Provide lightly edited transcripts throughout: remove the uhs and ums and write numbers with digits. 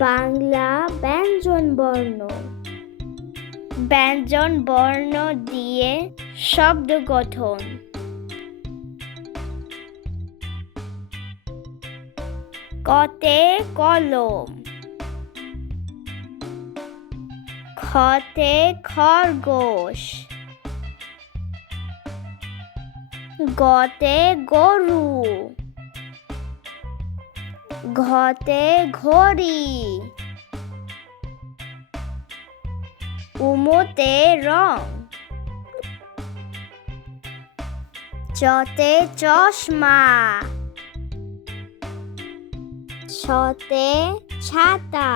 বাংলা ব্যঞ্জনবর্ণ। ব্যঞ্জনবর্ণ দিয়ে শব্দ গঠন। কতে কলম, খতে খরগোশ, গতে গরু, ঘতে ঘড়ি, উমতে রং, চতে চশমা, ছতে ছাতা,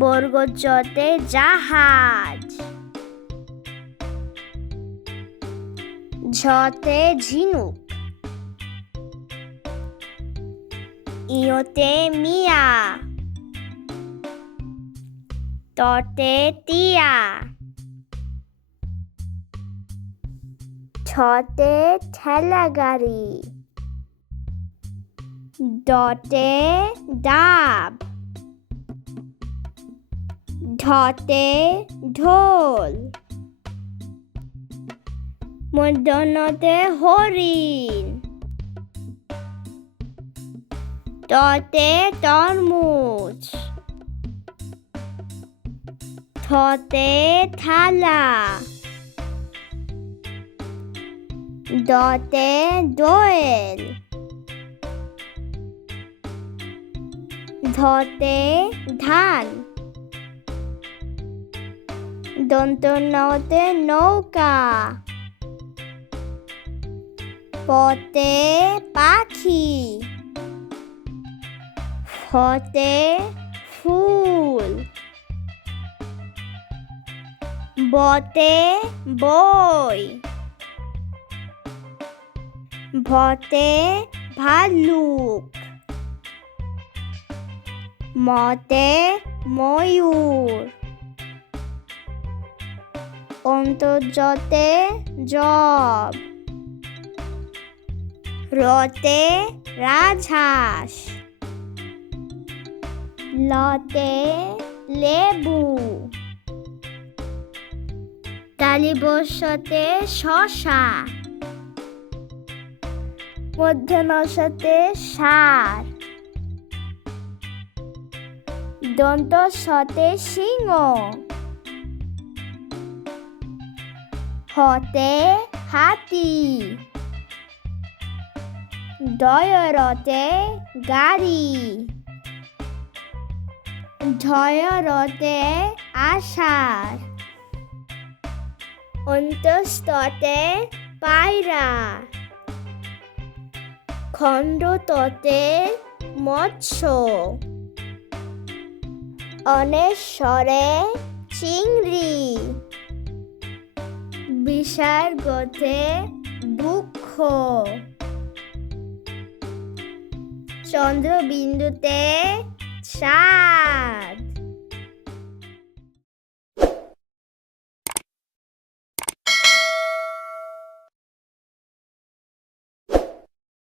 বর্গজতে জাহাজ, ঝতে ঝিনুক, ইয়তে মিয়া, ততে টিয়া, ছতে ঠেলা গাড়ি, ডতে ডাব, ঢতে ঢোল, মূর্ধন্যতে হরিণ, ততে তরমুজ, থতে থালা, দতে দোয়েল, ধতে ধান, দন্তন্যতে নৌকা, পতে পাখি, ফতে ফুল, বতে বই, ভতে ভাল্লুক, মতে ময়ূর, অন্তর্জতে জব, রতে রাজহাঁস, লতে লেবু, তালিবস্যতে শশা, মূর্ধন্যতে ষাঁড়, দন্তস্বতে সিংহ, হতে হাতি, দয়রতে গাড়ি, ঢয়রতে আষাঢ়, অন্তস্ততে পায়রা, খণ্ডততে মৎস্য, অনেশ্বরে চিংড়ি, বিসর্গতে বৃক্ষ, চন্দ্রবিন্দুতে চাঁদ।